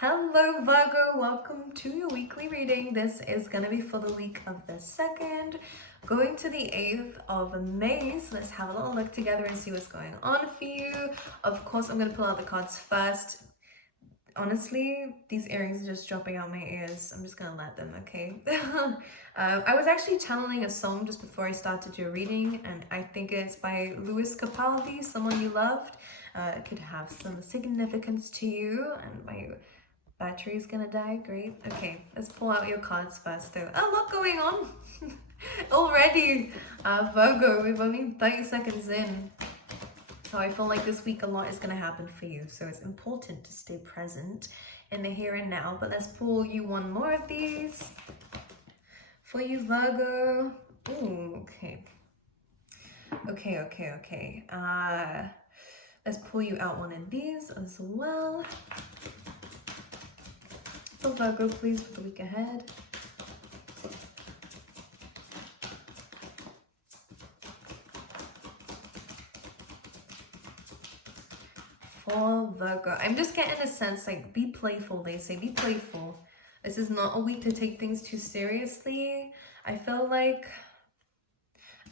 Hello Virgo, welcome to your weekly reading. This is going to be for the week of the 2nd, going to the 8th of May. So let's have a little look together and see what's going on for you. Of course, I'm going to pull out the cards first. Honestly, these earrings are just dropping out my ears. I'm just going to let them, okay? I was actually channeling a song just before I started your reading, and I think it's by Louis Capaldi, Someone You Loved. It could have some significance to you, and my battery's gonna die. Great. Okay, let's pull out your cards first though. A lot going on already. Virgo, we've only 30 seconds in. So I feel like this week a lot is gonna happen for you. So it's important to stay present in the here and now. But let's pull you one more of these for you, Virgo. Ooh, okay. Okay. Let's pull you out one of these as well. For Virgo, please, for the week ahead. For Virgo, I'm just getting a sense like be playful. They say be playful. This is not a week to take things too seriously. I feel like,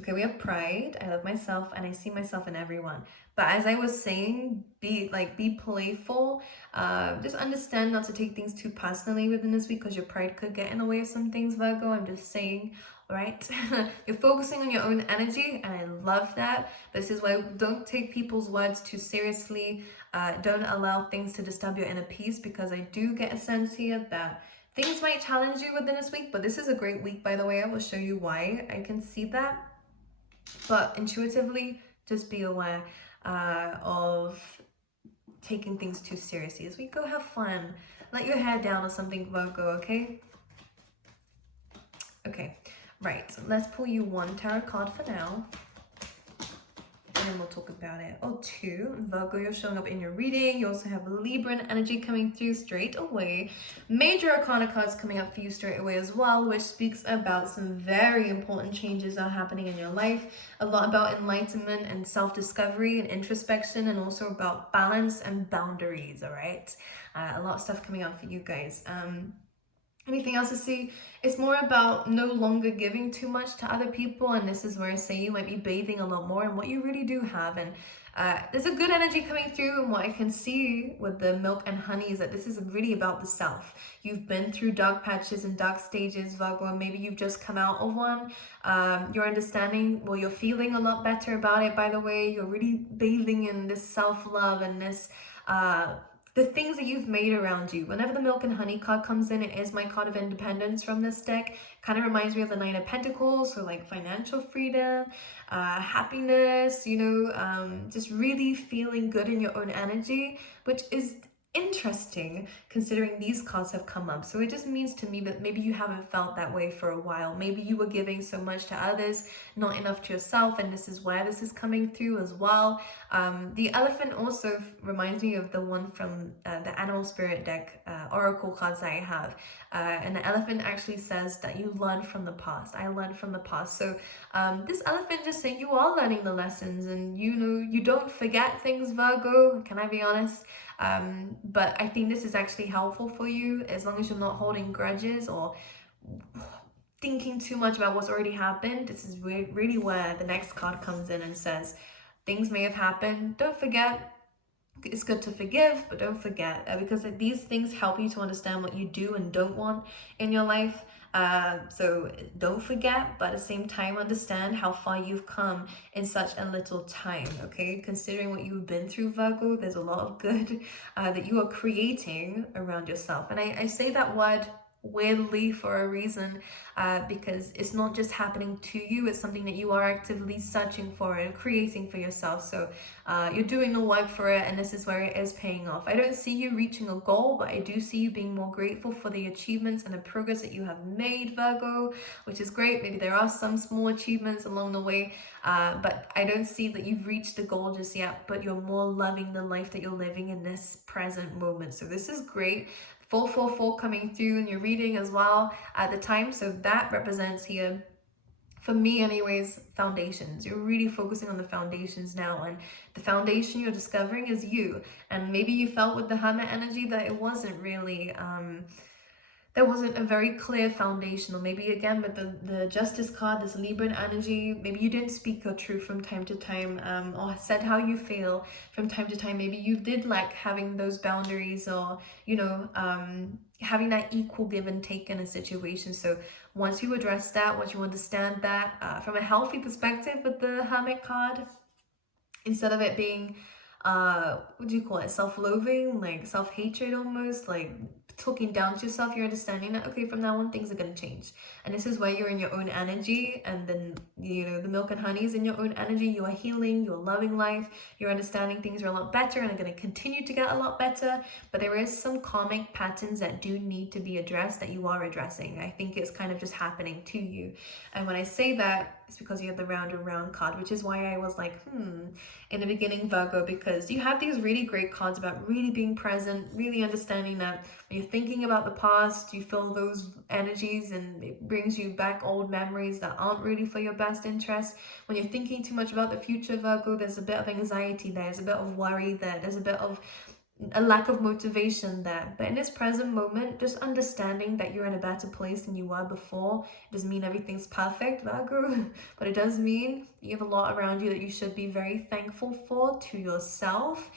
okay, we have pride. I love myself and I see myself in everyone. But as I was saying, be playful. Just understand not to take things too personally within this week because your pride could get in the way of some things, Virgo. I'm just saying, right? You're focusing on your own energy and I love that. This is why don't take people's words too seriously. Don't allow things to disturb your inner peace, because I do get a sense here that things might challenge you within this week. But this is a great week, by the way. I will show you why I can see that. But intuitively, just be aware of taking things too seriously. As we go have fun, let your hair down or something, Virgo, okay? Okay, right, let's pull you one tarot card for now, and then we'll talk about it. Or two. Virgo, you're showing up in your reading. You also have Libran energy coming through straight away. Major Arcana cards coming up for you straight away as well, which speaks about some very important changes that are happening in your life. A lot about enlightenment and self-discovery and introspection, and also about balance and boundaries, all right? A lot of stuff coming up for you guys. Anything else to see? It's more about no longer giving too much to other people, and this is where I say you might be bathing a lot more in what you really do have. And there's a good energy coming through, and what I can see with the milk and honey is that this is really about the self. You've been through dark patches and dark stages, Virgo, and maybe you've just come out of one. You're understanding, well, you're feeling a lot better about it, by the way. You're really bathing in this self-love and this the things that you've made around you. Whenever the milk and honey card comes in, it is my card of independence from this deck. Kind of reminds me of the Nine of Pentacles, so like financial freedom, happiness, just really feeling good in your own energy, which is interesting considering these cards have come up. So it just means to me that maybe you haven't felt that way for a while. Maybe you were giving so much to others, not enough to yourself, and this is where this is coming through as well. The elephant also reminds me of the one from the Animal Spirit deck, oracle cards that I have. And the elephant actually says that you learn from the past. I learned from the past. So this elephant just saying you are learning the lessons, and you don't forget things, Virgo. Can I be honest? But I think this is actually helpful for you as long as you're not holding grudges or thinking too much about what's already happened. This is really where the next card comes in and says things may have happened. Don't forget. It's good to forgive, but don't forget, because these things help you to understand what you do and don't want in your life. So don't forget, but at the same time understand how far you've come in such a little time, okay? Considering what you've been through, Virgo, there's a lot of good that you are creating around yourself. And I say that word weirdly for a reason, because it's not just happening to you, it's something that you are actively searching for and creating for yourself. So you're doing the work for it, and this is where it is paying off. I don't see you reaching a goal, but I do see you being more grateful for the achievements and the progress that you have made, Virgo, which is great. Maybe there are some small achievements along the way, but I don't see that you've reached the goal just yet, but you're more loving the life that you're living in this present moment. So this is great. 444 coming through in your reading as well at the time. So that represents here for me anyways, foundations. You're really focusing on the foundations now, and the foundation you're discovering is you. And maybe you felt with the Hermit energy that it wasn't really there wasn't a very clear foundation, or maybe again with the Justice card, this Libran energy, maybe you didn't speak your truth from time to time, or said how you feel from time to time. Maybe you did like having those boundaries, or you know, having that equal give and take in a situation. So once you address that, once you understand that, from a healthy perspective with the Hermit card, instead of it being what do you call it, self-loathing, like self-hatred almost, like talking down to yourself, you're understanding that okay, from now on things are going to change, and this is where you're in your own energy, and then you know the milk and honey is in your own energy. You are healing, you're loving life, you're understanding things are a lot better and are going to continue to get a lot better. But there is some karmic patterns that do need to be addressed that you are addressing. I think it's kind of just happening to you, and when I say that, it's because you have the round and round card, which is why I was like in the beginning, Virgo, because you have these really great cards about really being present, really understanding that when you're thinking about the past, you feel those energies and it brings you back old memories that aren't really for your best interest. When you're thinking too much about the future, Virgo, there's a bit of anxiety there, there's a bit of worry there, there's a bit of a lack of motivation there. But in this present moment, just understanding that you're in a better place than you were before. It doesn't mean everything's perfect, Virgo, but it does mean you have a lot around you that you should be very thankful for, to yourself,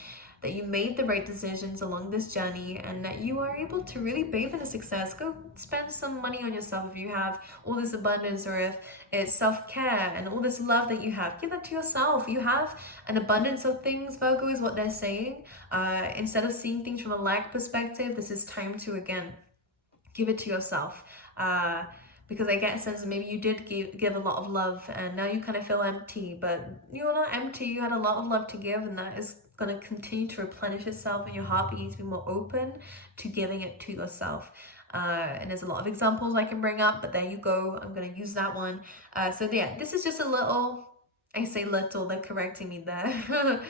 that you made the right decisions along this journey, and that you are able to really bathe in the success. Go spend some money on yourself if you have all this abundance, or if it's self-care and all this love that you have, give that to yourself. You have an abundance of things, Virgo, is what they're saying. Instead of seeing things from a lack perspective, this is time to again give it to yourself. Because I get a sense that maybe you did give a lot of love and now you kind of feel empty, but you're not empty. You had a lot of love to give, and that is going to continue to replenish itself in your heart, but you need to be more open to giving it to yourself. And there's a lot of examples I can bring up, but there you go. I'm going to use that one. So yeah, this is just a little, I say little, they're correcting me there.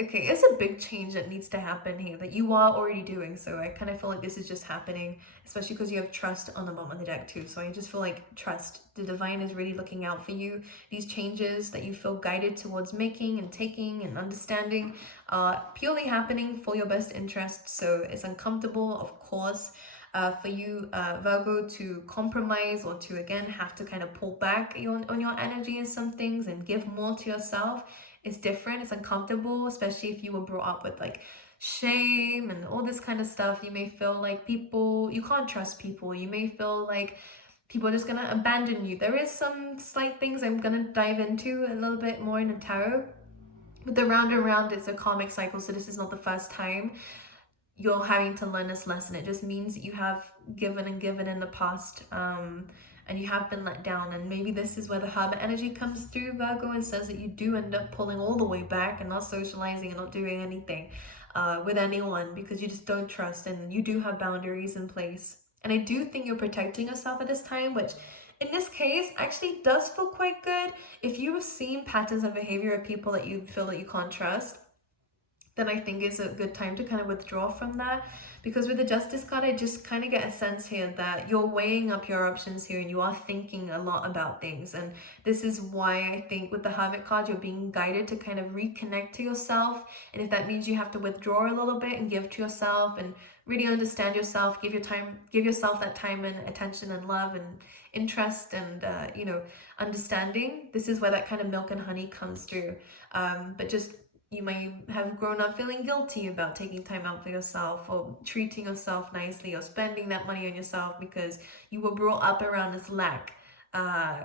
Okay, it's a big change that needs to happen here that you are already doing. So I kind of feel like this is just happening, especially because you have trust on the bottom of the deck too. So I just feel like trust, the divine is really looking out for you. These changes that you feel guided towards making and taking and understanding are purely happening for your best interest. So it's uncomfortable, of course, for you, Virgo, to compromise or to again have to kind of pull back on your energy in some things and give more to yourself. It's different, it's uncomfortable, especially if you were brought up with like shame and all this kind of stuff. You may feel like you can't trust people. You may feel like people are just gonna abandon you. There is some slight things I'm gonna dive into a little bit more in the tarot. But the round and round, it's a karmic cycle, so this is not the first time you're having to learn this lesson. It just means that you have given and given in the past, and you have been let down. And maybe this is where the Hermit energy comes through, Virgo, and says that you do end up pulling all the way back and not socializing and not doing anything with anyone because you just don't trust, and you do have boundaries in place. And I do think you're protecting yourself at this time, which in this case actually does feel quite good. If you have seen patterns of behavior of people that you feel that you can't trust, then I think it's a good time to kind of withdraw from that. Because with the Justice card, I just kind of get a sense here that you're weighing up your options here and you are thinking a lot about things. And this is why I think with the Hermit card, you're being guided to kind of reconnect to yourself. And if that means you have to withdraw a little bit and give to yourself and really understand yourself, give yourself that time and attention and love and interest and, understanding, this is where that kind of milk and honey comes through. But just, you may have grown up feeling guilty about taking time out for yourself or treating yourself nicely or spending that money on yourself because you were brought up around this lack,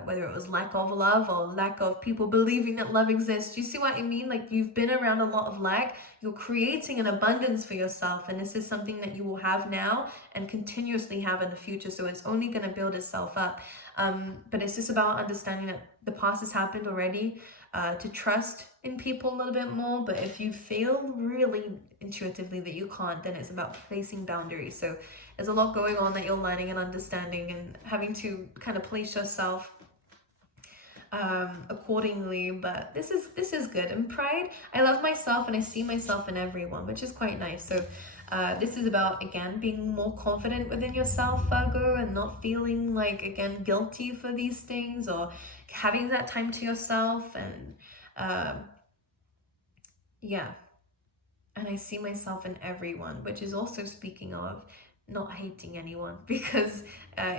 whether it was lack of love or lack of people believing that love exists. You see what I mean? Like, you've been around a lot of lack. You're creating an abundance for yourself, and this is something that you will have now and continuously have in the future. So it's only going to build itself up. But it's just about understanding that the past has happened already. To trust in people a little bit more, but if you feel really intuitively that you can't, then it's about placing boundaries. So there's a lot going on that you're learning and understanding and having to kind of place yourself accordingly. But this is good. And pride, I love myself and I see myself in everyone, which is quite nice. So This is about, again, being more confident within yourself, Virgo, and not feeling like, again, guilty for these things, or having that time to yourself. And yeah. And I see myself in everyone, which is also speaking of not hating anyone, because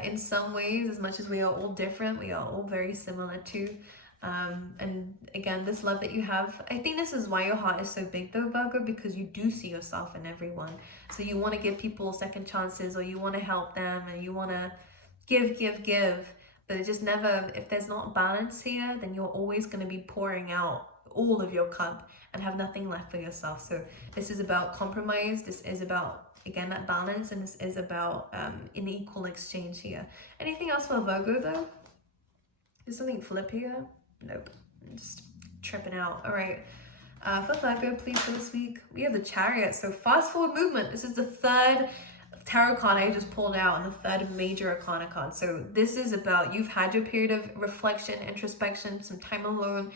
in some ways, as much as we are all different, we are all very similar too. And again, this love that you have, I think this is why your heart is so big though, Virgo, because you do see yourself in everyone. So you want to give people second chances, or you want to help them, and you want to give. But it just never, if there's not balance here, then you're always going to be pouring out all of your cup and have nothing left for yourself. So this is about compromise. This is about, again, that balance, and this is about an equal exchange here. Anything else for Virgo though? Is something flip here? Nope. I'm just tripping out. All right. For Virgo, please, for this week, we have the Chariot. So fast forward movement. This is the third tarot card I just pulled out, and the third major arcana card. So this is about, you've had your period of reflection, introspection, some time alone.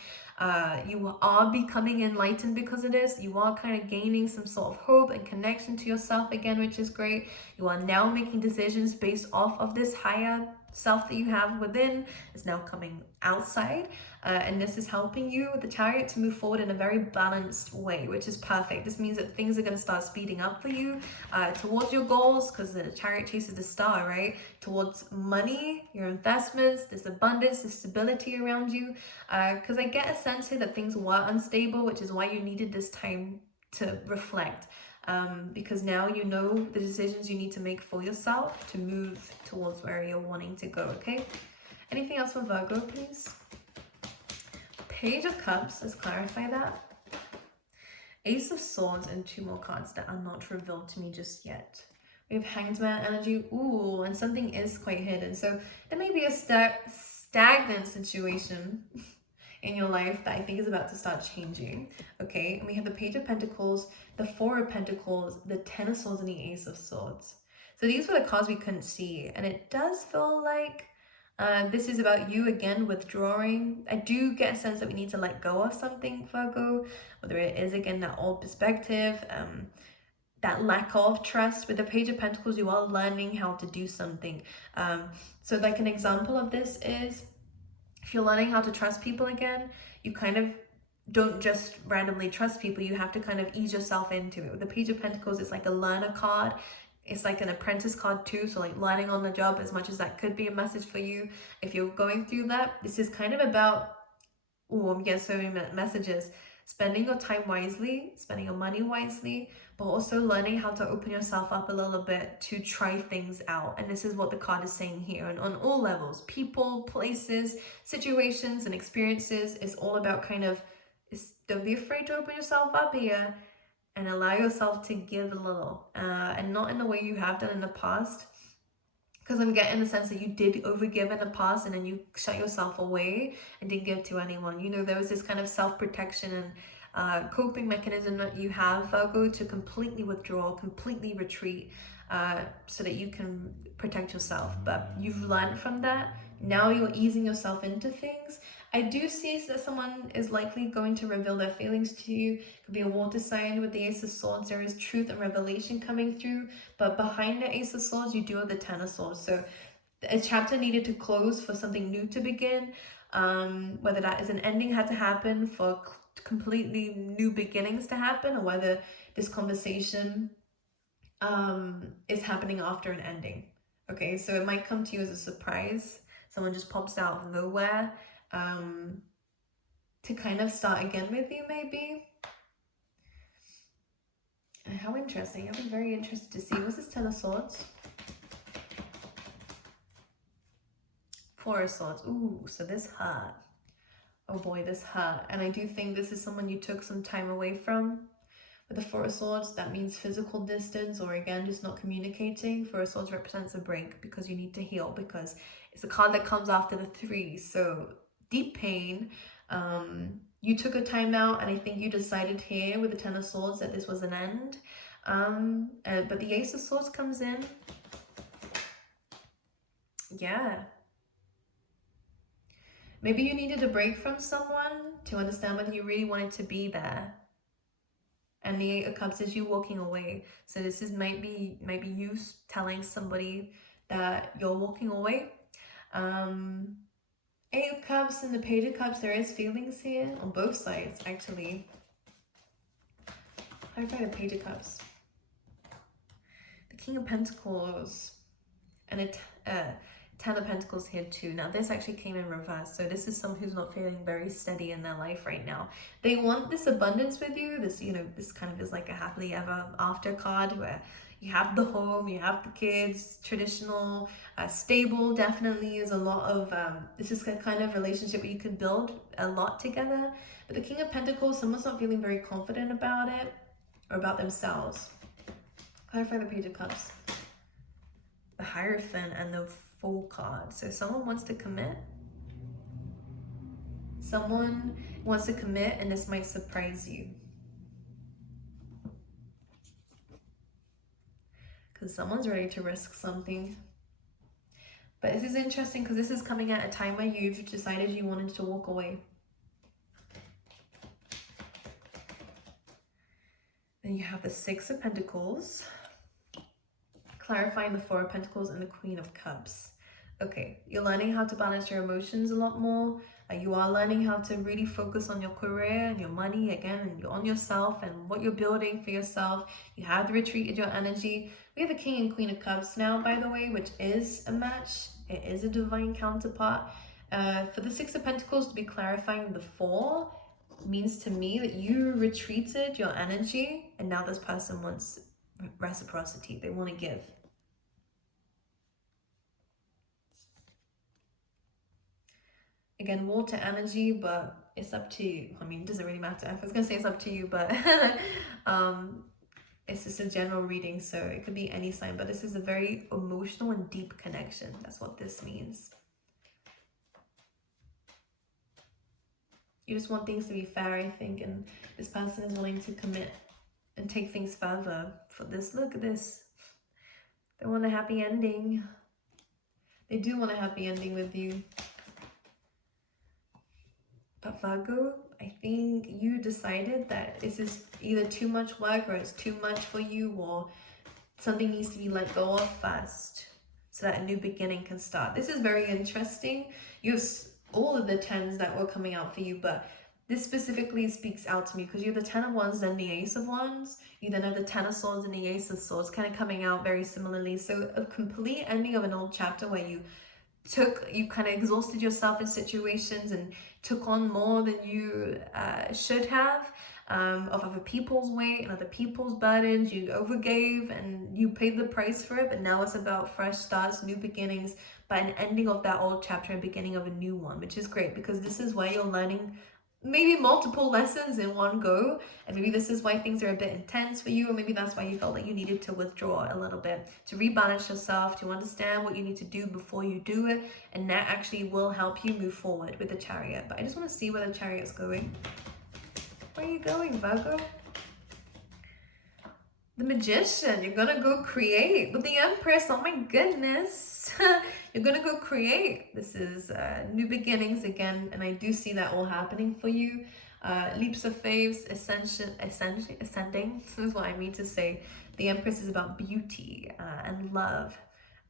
You are becoming enlightened because of this. You are kind of gaining some sort of hope and connection to yourself again, which is great. You are now making decisions based off of this higher self that you have within. Is now coming outside, and this is helping you with the Chariot to move forward in a very balanced way, which is perfect. This means that things are going to start speeding up for you towards your goals, because the Chariot chases the star, right? Towards money, your investments, this abundance, this stability around you, because I get a sense here that things were unstable, which is why you needed this time to reflect. Because now you know the decisions you need to make for yourself to move towards where you're wanting to go, okay? Anything else for Virgo, please? Page of Cups, let's clarify that. Ace of Swords, and two more cards that are not revealed to me just yet. We have Hanged Man energy, ooh, and something is quite hidden. So there may be a stagnant situation in your life that I think is about to start changing, okay? And we have the Page of Pentacles, the Four of Pentacles, the Ten of Swords, and the Ace of Swords. So these were the cards we couldn't see, and it does feel like this is about you again withdrawing. I do get a sense that we need to let go of something, Virgo, whether it is, again, that old perspective, that lack of trust. With the Page of Pentacles, you are learning how to do something. So like an example of this is, if you're learning how to trust people again, you kind of don't just randomly trust people. You have to kind of ease yourself into it. With the Page of Pentacles, it's like a learner card. It's like an apprentice card too. So like learning on the job, as much as that could be a message for you. If you're going through that, this is kind of about, oh, I'm getting so many messages. Spending your time wisely, spending your money wisely, but also learning how to open yourself up a little bit to try things out. And this is what the card is saying here. And on all levels, people, places, situations, and experiences, is all about kind of, don't be afraid to open yourself up here and allow yourself to give a little, and not in the way you have done in the past. Because I'm getting the sense that you did overgive in the past, and then you shut yourself away and didn't give to anyone. You know, there was this kind of self-protection and coping mechanism that you have, Virgo, to completely withdraw, completely retreat, so that you can protect yourself. But you've learned from that. Now you're easing yourself into things. I do see that someone is likely going to reveal their feelings to you. Could be a water sign with the Ace of Swords. There is truth and revelation coming through. But behind the Ace of Swords, you do have the Ten of Swords. So a chapter needed to close for something new to begin. Whether that is an ending had to happen for completely new beginnings to happen, or whether this conversation is happening after an ending. Okay, so it might come to you as a surprise. Someone just pops out of nowhere to kind of start again with you, maybe. How interesting. I'll be very interested to see. What's this Ten of Swords? Four of Swords. Ooh, so this hurt. Oh boy, this hurt. And I do think this is someone you took some time away from. With the Four of Swords, that means physical distance, or again, just not communicating. Four of Swords represents a break, because you need to heal, because it's a card that comes after the Three. So deep pain. You took a time out, and I think you decided here with the Ten of Swords that this was an end. But the Ace of Swords comes in. Yeah. Maybe you needed a break from someone to understand whether you really wanted to be there. And the Eight of Cups is you walking away. So this is might be you telling somebody that you're walking away. Eight of Cups and the Page of Cups, there is feelings here on both sides, actually. How do I find the Page of Cups? The King of Pentacles and a Ten of Pentacles here too. Now this actually came in reverse, so this is someone who's not feeling very steady in their life right now. They want this abundance with you. This, you know, this kind of is like a happily ever after card where you have the home, you have the kids, traditional, stable. Definitely is a lot of this is a kind of relationship where you can build a lot together. But the King of Pentacles, someone's not feeling very confident about it or about themselves. Clarify the Page of Cups, the Hierophant, and the Fool card. So someone wants to commit. Someone wants to commit, and this might surprise you. Because someone's ready to risk something. But this is interesting because this is coming at a time where you've decided you wanted to walk away. Then you have the Six of Pentacles, clarifying the Four of Pentacles and the Queen of Cups. Okay, you're learning how to balance your emotions a lot more. You are learning how to really focus on your career and your money again, and you're on yourself and what you're building for yourself. You have retreated your energy. We have a King and Queen of Cups now, by the way, which is a match. It is a divine counterpart. For the Six of Pentacles to be clarifying the Four means to me that you retreated your energy, and now this person wants reciprocity. They want to give. Again, water energy, but it's up to you. I mean, it doesn't really matter. I was going to say it's up to you, but it's just a general reading, so it could be any sign. But this is a very emotional and deep connection. That's what this means. You just want things to be fair, I think, and this person is willing to commit and take things further. For this, look at this. They want a happy ending. They do want a happy ending with you. But Virgo, I think you decided that this is either too much work or it's too much for you, or something needs to be let go of first so that a new beginning can start. This is very interesting. You have all of the tens that were coming out for you, but this specifically speaks out to me because you have the Ten of Wands, then the Ace of Wands. You then have the Ten of Swords and the Ace of Swords kind of coming out very similarly. So a complete ending of an old chapter where you kind of exhausted yourself in situations and took on more than you should have, of other people's weight and other people's burdens. You overgave and you paid the price for it, but now it's about fresh starts, new beginnings, but an ending of that old chapter and beginning of a new one, which is great because this is where you're learning maybe multiple lessons in one go, and maybe this is why things are a bit intense for you, or maybe that's why you felt like you needed to withdraw a little bit to rebalance yourself, to understand what you need to do before you do it, and that actually will help you move forward with the Chariot. But I just want to see where the Chariot's going. Where are you going, Virgo? The Magician. You're gonna go create with the Empress. Oh my goodness. You're gonna go create. This is new beginnings again, and I do see that all happening for you. Leaps of faith, ascending. This is what I mean to say. The Empress is about beauty and love,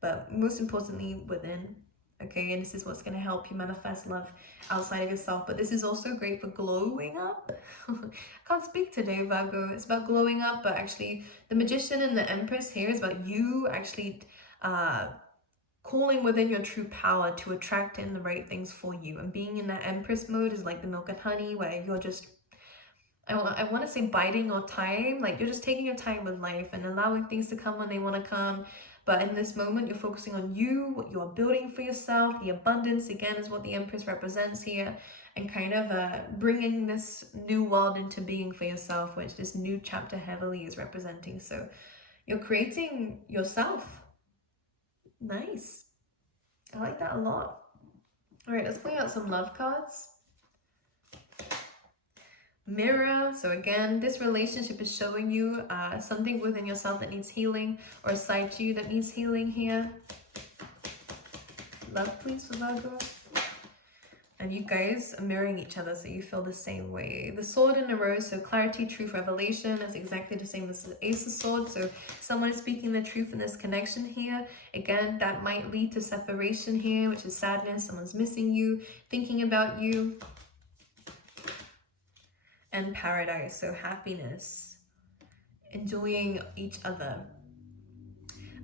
but most importantly within. Okay, and this is what's going to help you manifest love outside of yourself. But this is also great for glowing up. I can't speak today, Virgo. It's about glowing up, but actually the Magician and the Empress here is about you actually calling within your true power to attract in the right things for you. And being in that Empress mode is like the milk and honey, where you're just, I want to say biding your time. Like you're just taking your time with life and allowing things to come when they want to come. But in this moment, you're focusing on you, what you are building for yourself. The abundance, again, is what the Empress represents here. And kind of bringing this new world into being for yourself, which this new chapter heavily is representing. So you're creating yourself. Nice. I like that a lot. All right, let's play out some love cards. Mirror. So again, this relationship is showing you something within yourself that needs healing, or a side to you that needs healing here. Love, please, for Virgo. And you guys are mirroring each other, so you feel the same way. The sword in a row, so clarity, truth, revelation is exactly the same as the ace of swords. So someone is speaking the truth in this connection here. Again, that might lead to separation here, which is sadness. Someone's missing you, thinking about you. And paradise, so happiness, enjoying each other.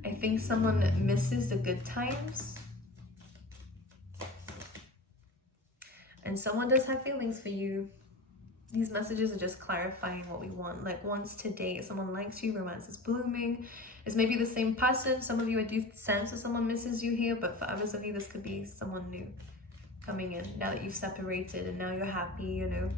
I think someone misses the good times. And someone does have feelings for you. These messages are just clarifying what we want. Like wants to date, someone likes you, romance is blooming. It's maybe the same person. Some of you, I do sense that someone misses you here, but for others of you, this could be someone new coming in now that you've separated and now you're happy, you know.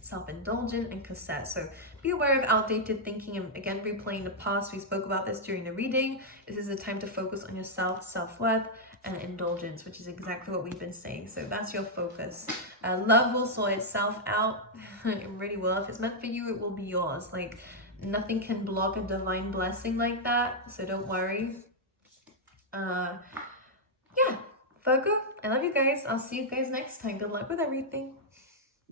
Self-indulgent and cassette. So be aware of outdated thinking and again replaying the past. We spoke about this during the reading. This is a time to focus on yourself, self-worth, and indulgence, which is exactly what we've been saying. So that's your focus. Love will sort itself out. It really will. If it's meant for you, it will be yours. Like nothing can block a divine blessing like that. So don't worry. Yeah, Virgo, I love you guys. I'll see you guys next time. Good luck with everything.